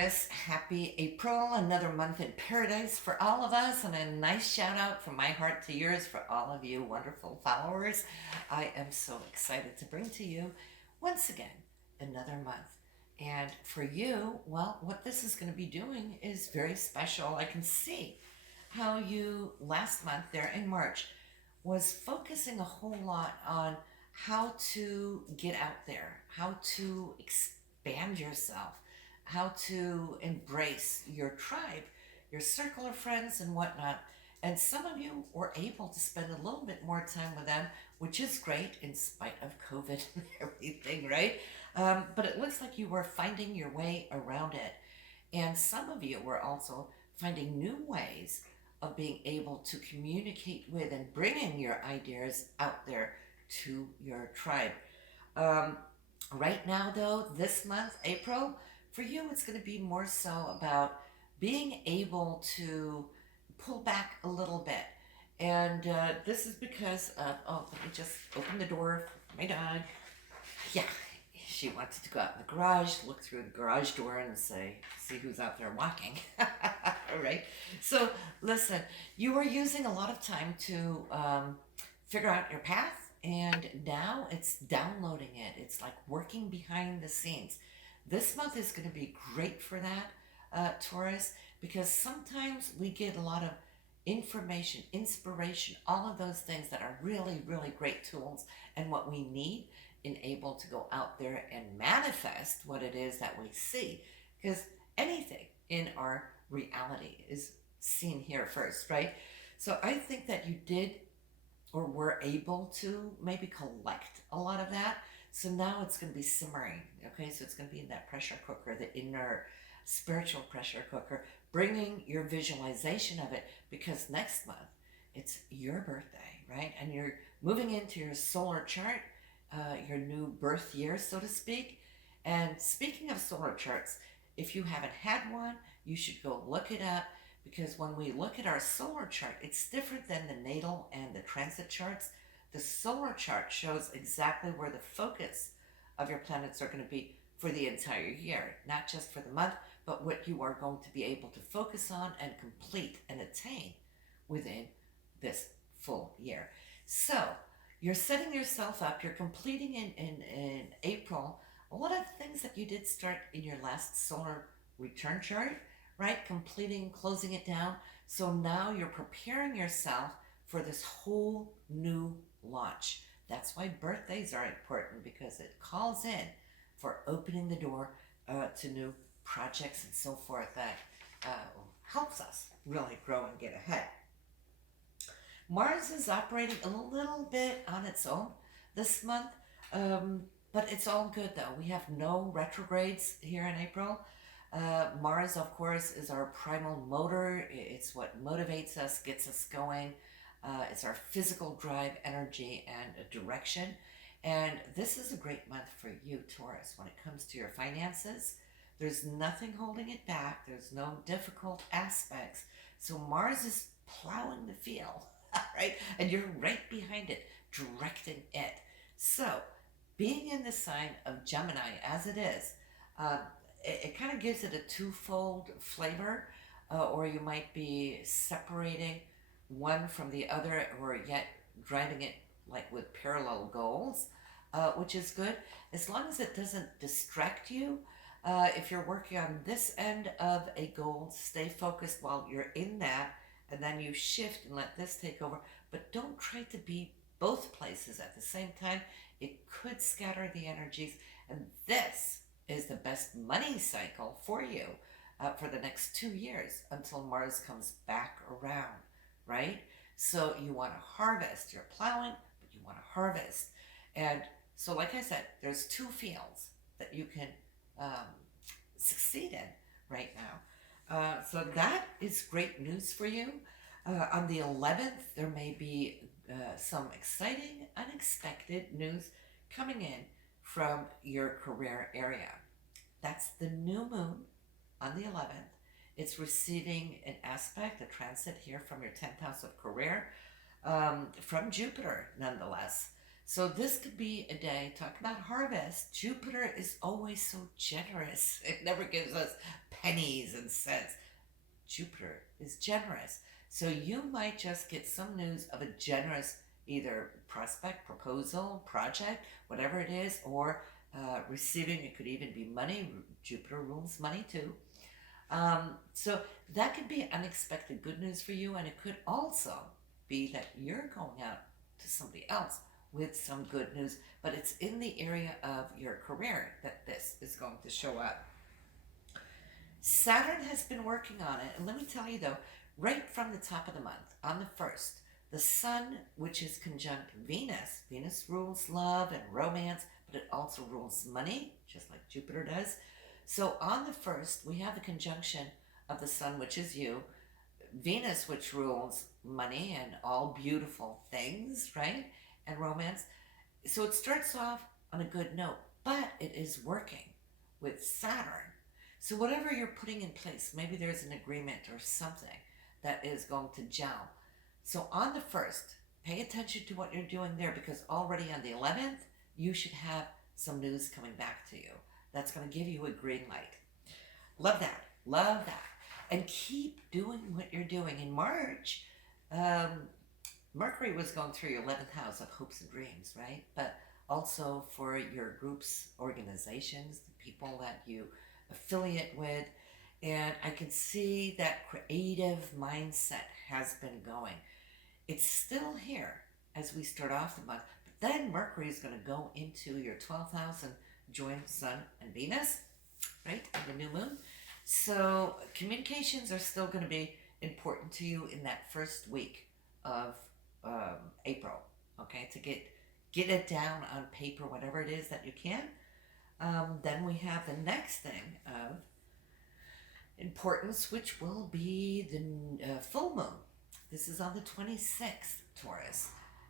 Taurus, happy April, another month in paradise for all of us, and a nice shout out from my heart to yours for all of you wonderful followers. I am so excited to bring to you once again another month. And for you, well, what this is going to be doing is very special. I can see how you last month there in March was focusing a whole lot on how to get out there, how to expand yourself, how to embrace your tribe, your circle of friends, and whatnot. And some of you were able to spend a little bit more time with them, which is great in spite of COVID and everything, right? But it looks like you were finding your way around it. And some of you were also finding new ways of being able to communicate with and bringing your ideas out there to your tribe. Um, right now, though, this month, April, for you, it's going to be more so about being able to pull back a little bit. And this is because of, oh, let me just open the door for my dog. Yeah, she wanted to go out in the garage, look through the garage door and see who's out there walking. All right. So listen, you were using a lot of time to figure out your path, and now it's downloading it. It's like working behind the scenes. This month is going to be great for that, Taurus, because sometimes we get a lot of information, inspiration, all of those things that are really, really great tools and what we need in able to go out there and manifest what it is that we see. Because anything in our reality is seen here first, right? So I think that you did or were able to maybe collect a lot of that. So now it's going to be simmering, okay? So it's going to be in that pressure cooker, the inner spiritual pressure cooker, bringing your visualization of it, because next month it's your birthday, right? And you're moving into your solar chart, your new birth year, so to speak. And speaking of solar charts, if you haven't had one, you should go look it up, because when we look at our solar chart, it's different than the natal and the transit charts. The solar chart shows exactly where the focus of your planets are going to be for the entire year, not just for the month, but what you are going to be able to focus on and complete and attain within this full year. So you're setting yourself up, you're completing in April a lot of things that you did start in your last solar return chart, right? Completing, closing it down. So now you're preparing yourself for this whole new launch. That's why birthdays are important, because it calls in for opening the door to new projects and so forth that helps us really grow and get ahead. Mars is operating a little bit on its own this month, but it's all good though. We have no retrogrades here in April. Mars, of course, is our primal motor. It's what motivates us, gets us going. It's our physical drive, energy, and direction. And this is a great month for you, Taurus, when it comes to your finances. There's nothing holding it back. There's no difficult aspects. So Mars is plowing the field, right? And you're right behind it, directing it. So being in the sign of Gemini, as it is, it kind of gives it a twofold flavor, or you might be separating one from the other, or yet driving it like with parallel goals, which is good as long as it doesn't distract you. If you're working on this end of a goal, stay focused while you're in that, and then you shift and let this take over. But don't try to be both places at the same time. It could scatter the energies, and this is the best money cycle for you for the next 2 years until Mars comes back around, right? So you want to harvest. You're plowing, but you want to harvest. And so, like I said, there's two fields that you can succeed in right now. So that is great news for you. On the 11th, there may be some exciting, unexpected news coming in from your career area. That's the new moon on the 11th. It's receiving an aspect, a transit here from your 10th house of career, from Jupiter, nonetheless. So this could be a day, talk about harvest. Jupiter is always so generous. It never gives us pennies and cents. Jupiter is generous. So you might just get some news of a generous either prospect, proposal, project, whatever it is, or receiving. It could even be money. Jupiter rules money too. So that could be unexpected good news for you, and it could also be that you're going out to somebody else with some good news, but it's in the area of your career that this is going to show up. Saturn has been working on it, and let me tell you though, right from the top of the month, on the 1st, the Sun, which is conjunct Venus, Venus rules love and romance, but it also rules money, just like Jupiter does. So on the 1st, we have the conjunction of the Sun, which is you, Venus, which rules money and all beautiful things, right? And romance. So it starts off on a good note, but it is working with Saturn. So whatever you're putting in place, maybe there's an agreement or something that is going to gel. So on the 1st, pay attention to what you're doing there, because already on the 11th, you should have some news coming back to you. That's going to give you a green light. Love that. Love that. And keep doing what you're doing. In March, Mercury was going through your 11th house of hopes and dreams, right? But also for your groups, organizations, the people that you affiliate with. And I can see that creative mindset has been going. It's still here as we start off the month. But then Mercury is going to go into your 12th house and join Sun and Venus, right? And the new moon. So communications are still going to be important to you in that first week of April, okay, to get it down on paper, whatever it is that you can. Then we have the next thing of importance, which will be the full moon. This is on the 26th, Taurus.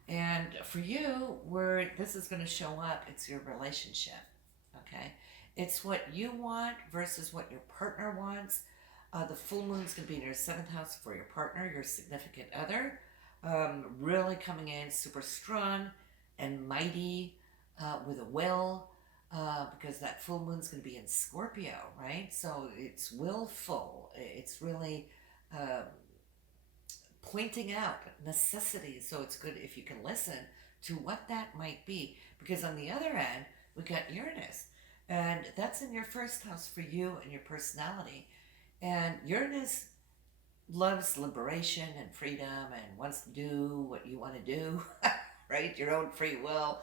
And for you, where this is going to show up, it's your relationship, okay? It's what you want versus what your partner wants. The full moon's going to be in your 7th house for your partner, your significant other. Really coming in super strong and mighty with a will, because that full moon's going to be in Scorpio, right? So it's willful. It's really pointing out necessities. So it's good if you can listen to what that might be, because on the other end, we got Uranus. And that's in your 1st house for you and your personality. And Uranus loves liberation and freedom and wants to do what you want to do, right? Your own free will.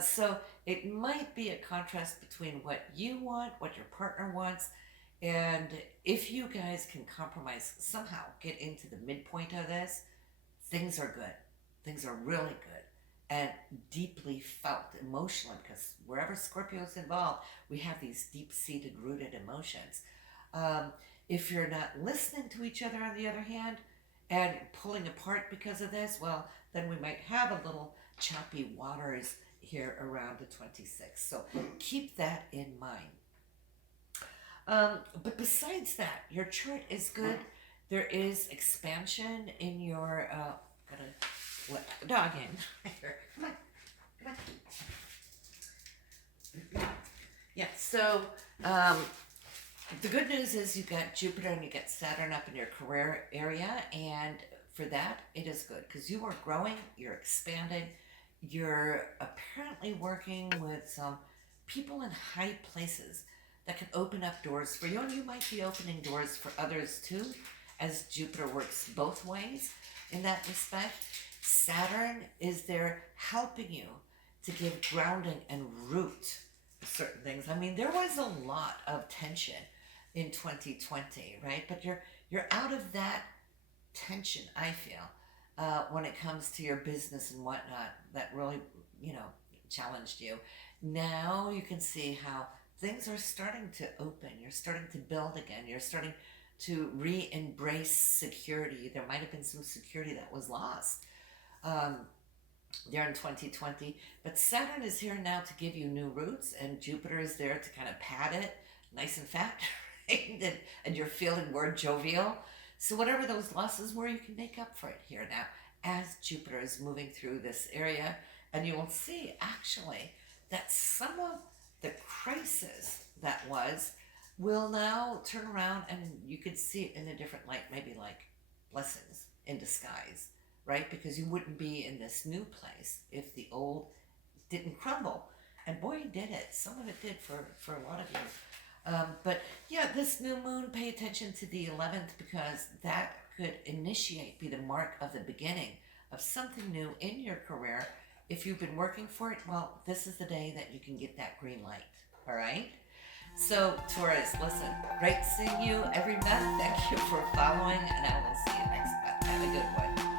So it might be a contrast between what you want, what your partner wants, and if you guys can compromise, somehow get into the midpoint of this, things are good. Things are really good and deeply felt emotionally, because wherever Scorpio is involved, we have these deep-seated, rooted emotions. If you're not listening to each other, on the other hand, and pulling apart because of this, well, then we might have a little choppy waters here around the 26th. So keep that in mind. But besides that, your chart is good. There is expansion in your... gotta let the dog in. Here, come on. Come on. Yeah, so... the good news is you got Jupiter and you got Saturn up in your career area, and for that, it is good because you are growing, you're expanding, you're apparently working with some people in high places that can open up doors for you, and you might be opening doors for others too, as Jupiter works both ways in that respect. Saturn is there helping you to give grounding and root certain things. I mean, there was a lot of tension in 2020, right? But you're out of that tension, I feel, when it comes to your business and whatnot, that really, challenged you. Now you can see how things are starting to open. You're starting to build again. You're starting to re-embrace security. There might have been some security that was lost there in 2020. But Saturn is here now to give you new roots, and Jupiter is there to kind of pad it nice and fat, right? And you're feeling more jovial. So whatever those losses were, you can make up for it here now as Jupiter is moving through this area. And you will see actually that some of the crisis that was will now turn around, and you could see it in a different light, maybe like blessings in disguise, right? Because you wouldn't be in this new place if the old didn't crumble. And boy, did it. Some of it did for a lot of you. But yeah, this new moon, pay attention to the 11th, because that could be the mark of the beginning of something new in your career. If you've been working for it, well, this is the day that you can get that green light. All right? So, Taurus, listen, great seeing you every month. Thank you for following, and I will see you next month. Have a good one.